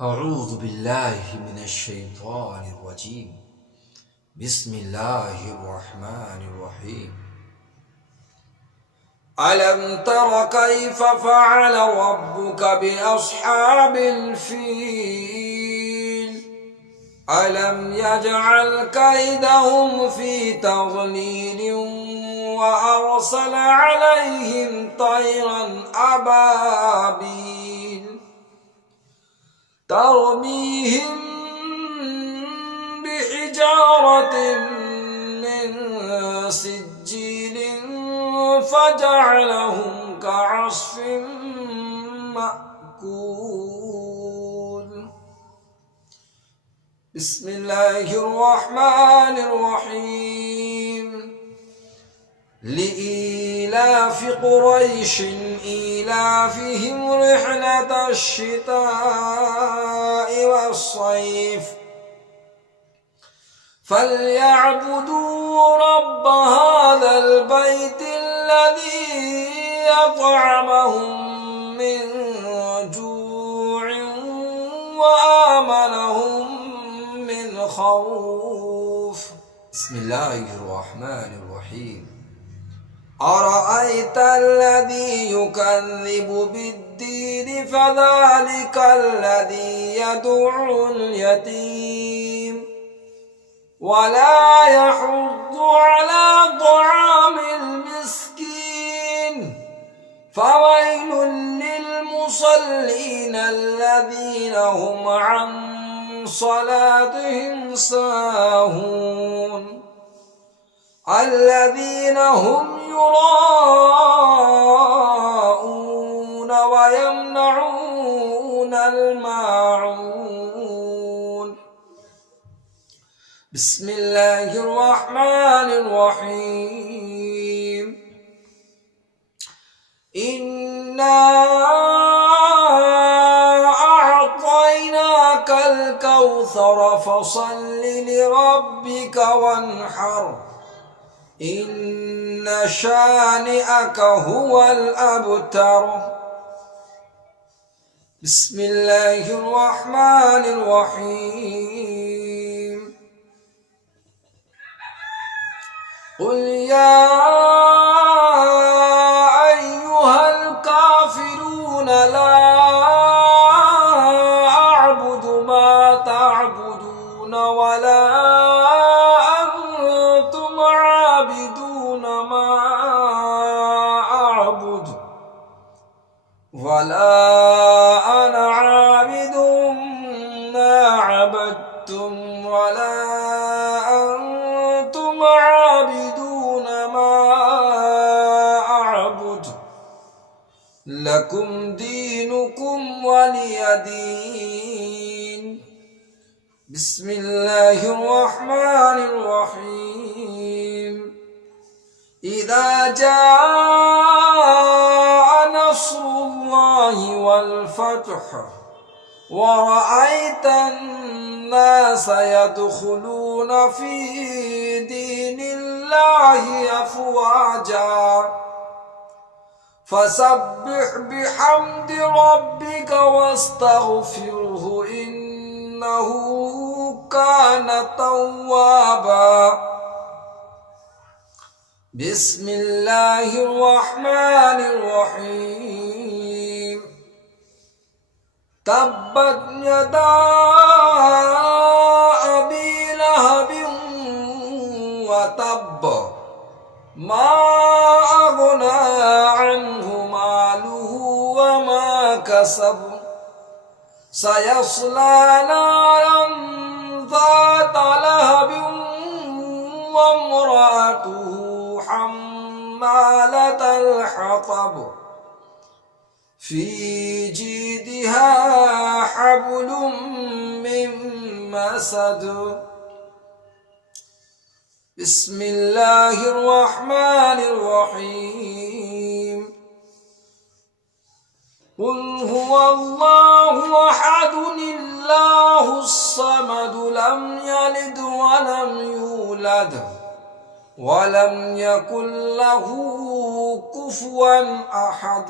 أعوذ بالله من الشيطان الرجيم. بسم الله الرحمن الرحيم. ألم تر كيف فعل ربك بأصحاب الفيل ألم يجعل كيدهم في تضليل وأرسل عليهم طيرا أبابيل ترميهم بحجارة من سجيل فجعلهم كعصف مأكول. بسم الله الرحمن الرحيم. لإيلاف قريش إيلافهم رحلة الشتاء والصيف فليعبدوا رب هذا البيت الذي يطعمهم من جوع وآمنهم من خوف. بسم الله الرحمن الرحيم. أرأيت الذي يكذب بالدين فذلك الذي يدعو اليتيم ولا يحض على طعام المسكين فويل للمصلين الذين هم عن صلاتهم ساهون الذين هم يراءون ويمنعون الماعون. بسم الله الرحمن الرحيم. إنا أعطيناك الكوثر فصل لربك وانحر إن شانئك هو الأبتر. بسم الله الرحمن الرحيم. قل يا أيها الكافرون لا أعبد ما تعبدون ولا أنا عابد ما عبدتم ولا أنتم عابدون ما أعبد لكم دينكم ولي دين. بسم الله الرحمن الرحيم. إذا جاء نصر الله والفتح ورأيت الناس يدخلون في دين الله أفواجا فسبح بحمد ربك واستغفره إنه كان توابا. بسم الله الرحمن الرحيم. تبت يدا أبي لهب وتب ما أغنى عنه ماله وما كسب سيصلى نارا ذات لهب وامرأته حمالة الحطب في جيدها حبل من مسد. بسم الله الرحمن الرحيم. قل هو الله أحد الله الصمد لم يلد ولم يولد ولم يكن له كفوا أحد.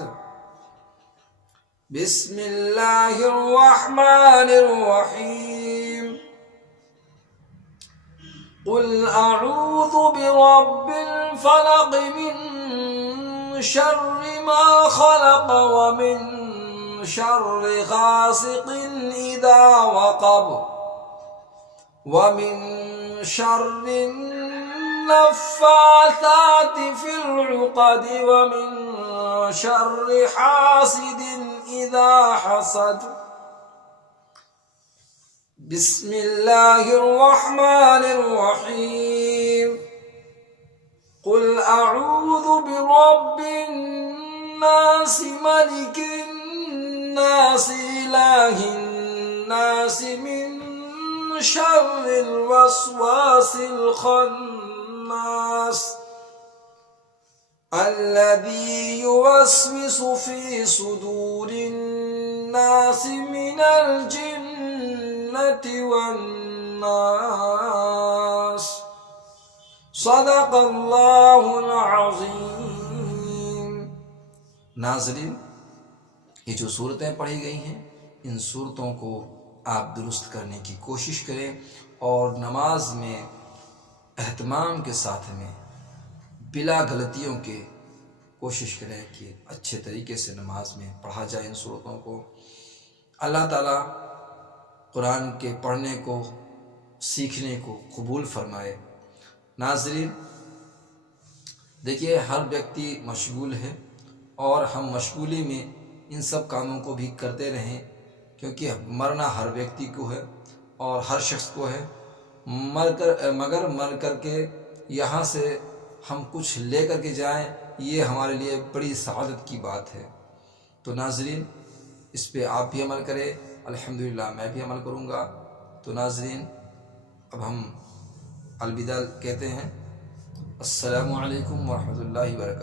بسم اللہ الرحمن الرحیم قل اعوذ برب الفلق من شر ما خلق ومن شر غاسق اذا وقب ومن شر النفاثات في العقد ومن شر حاسد اذا حسد بسم اللہ الرحمن الرحیم قل اعوذ برب الناس ملک الناس الہ الناس من شر الوسواس الخناس الذي يوسوس في صدور الناس من الجنة والناس صدق اللہ العظیم۔ ناظرین، یہ جو صورتیں پڑھی گئی ہیں ان صورتوں کو آپ درست کرنے کی کوشش کریں اور نماز میں اہتمام کے ساتھ میں بلا غلطیوں کے کوشش کریں کہ اچھے طریقے سے نماز میں پڑھا جائے ان صورتوں کو۔ اللہ تعالیٰ قرآن کے پڑھنے کو سیکھنے کو قبول فرمائے۔ ناظرین، دیکھیے ہر ویکتی مشغول ہے اور ہم مشغولی میں ان سب کاموں کو بھی کرتے رہیں، کیونکہ مرنا ہر ویکتی کو ہے اور ہر شخص کو ہے، مگر مر کر کے یہاں سے ہم کچھ لے کر کے جائیں یہ ہمارے لیے بڑی سعادت کی بات ہے۔ تو ناظرین، اس پہ آپ بھی عمل کریں، الحمدللہ میں بھی عمل کروں گا۔ تو ناظرین، اب ہم الوداع کہتے ہیں۔ السلام علیکم ورحمۃ اللہ وبرکاتہ۔